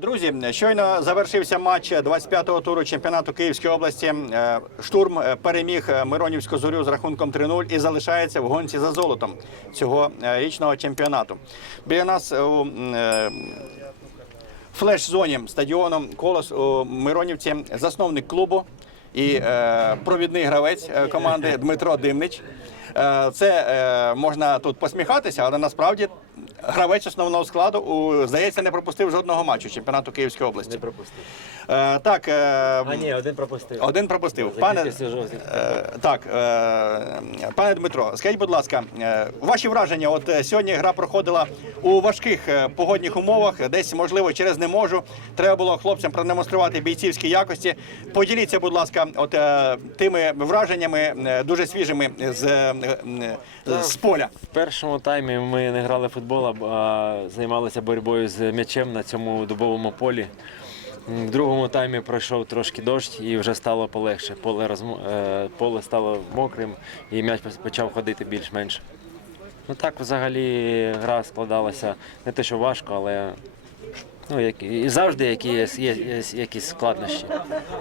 Друзі, щойно завершився матч 25-го туру чемпіонату Київської області. Е, Штурм е, переміг е, Миронівську зорю з рахунком 3-0 і залишається в гонці за золотом цього річного чемпіонату. Біля нас у флеш-зоні стадіону Колос у Миронівці засновник клубу і провідний гравець команди Дмитро Димнич. Це можна тут посміхатися, але насправді гравець основного складу у, здається не пропустив жодного матчу чемпіонату Київської області. Не пропустив. Е, так, е, А ні, один пропустив. один пропустив. Пане, е, так, е, пане Дмитро, скажіть, будь ласка, е, ваші враження? От е, сьогодні гра проходила у важких е, погодних умовах, десь можливо через не можу. Треба було хлопцям продемонструвати бійцівські якості. Поділіться, будь ласка, от е, тими враженнями е, дуже свіжими з, е, е, з поля. В першому таймі ми не грали в футбол, а займалися боротьбою з м'ячем на цьому дубовому полі. В другому таймі пройшов трошки дощ і вже стало полегше. Поле, розмо... е, поле стало мокрим і м'яч почав ходити більш-менш. Ну так взагалі гра складалася не те, що важко, але ну, як... і завжди які є, є, є якісь складнощі.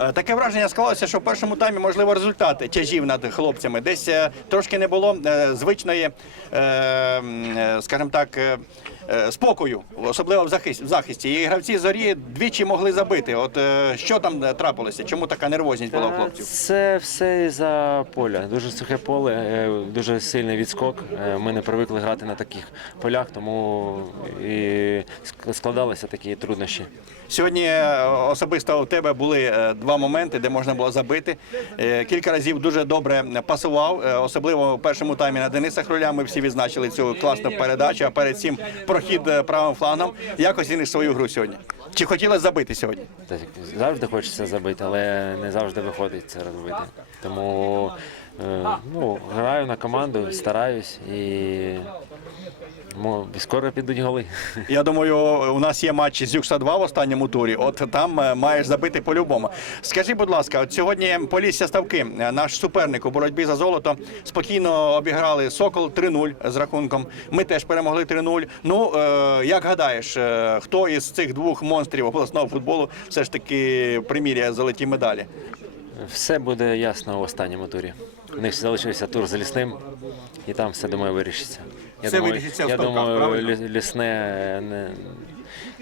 Е, Таке враження склалося, що в першому таймі можливо результат тяжів над хлопцями. Десь е, трошки не було е, звичної, скажімо так. Е, Спокою, особливо в захисті, в захисті. І гравці зорі двічі могли забити. От е, що там е, трапилося? Чому така нервозність була у хлопців? Це все за поля. Дуже сухе поле, дуже сильний відскок. Ми не привикли грати на таких полях, тому і складалися такі труднощі. Сьогодні особисто у тебе були два моменти, де можна було забити. Кілька разів дуже добре пасував, особливо в першому таймі на Дениса Хруля. Ми всі відзначили цю класну передачу. А перед цим прохід е, правим флангом. Як оціниш свою гру сьогодні? Чи хотіла забити сьогодні? Так, завжди хочеться забити, але не завжди виходить це робити. Тому е, ну, граю на команду, стараюсь і скоро підуть голи. Я думаю, у нас є матч з Юкса 2 в останньому турі. От там е, маєш забити по-любому. Скажи, будь ласка, от сьогодні Полісся Ставки, е, наш суперник у боротьбі за золото, спокійно обіграли Сокол 3-0 з рахунком. Ми теж перемогли 3-0. Ну е, як гадаєш, е, хто із цих двох монстрів обласного футболу все ж таки приміряє золоті медалі? Все буде ясно в останньому турі. У них залишився тур з лісним, і там все думаю вирішиться. Я Все думаю, вирішиться в я ставках, думаю, правильно? лі- лісне не,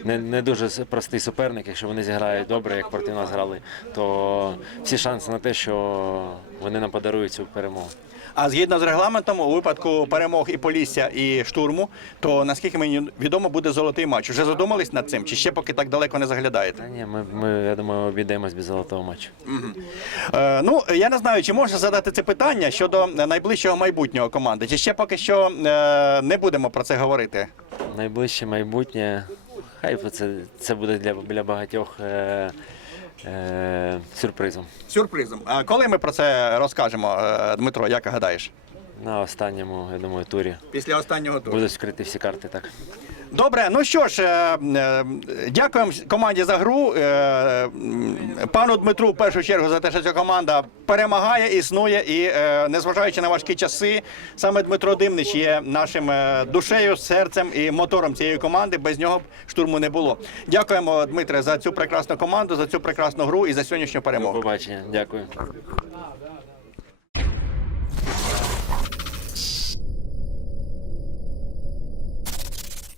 не, не дуже с- простий суперник. Якщо вони зіграють добре, як проти нас грали, то всі шанси на те, що вони нам подарують цю перемогу. А згідно з регламентом, у випадку перемог і Полісся, і штурму, то наскільки мені відомо, буде золотий матч. Уже задумались над цим? Чи ще поки так далеко не заглядаєте? Та ні, ми, ми я думаю, обійдемось без золотого матчу. Е, ну я не знаю, чи можна задати це питання щодо найближчого майбутнього команди, чи ще поки що е, не будемо про це говорити. Найближче майбутнє, хай це, це буде для, для багатьох е, е, сюрпризом. Сюрпризом. А коли ми про це розкажемо, е, Дмитро, як гадаєш? На останньому, я думаю, турі Після останнього туру. будуть вкриті всі карти так. Добре, ну що ж, е, е, дякуємо команді за гру. е, м, Пану Дмитру в першу чергу за те, що ця команда перемагає, існує і, е, незважаючи на важкі часи, саме Дмитро Димнич є нашим е, душею, серцем і мотором цієї команди. Без нього б штурму не було. Дякуємо, Дмитре, за цю прекрасну команду, за цю прекрасну гру і за сьогоднішню До перемогу. побачення. Дякую.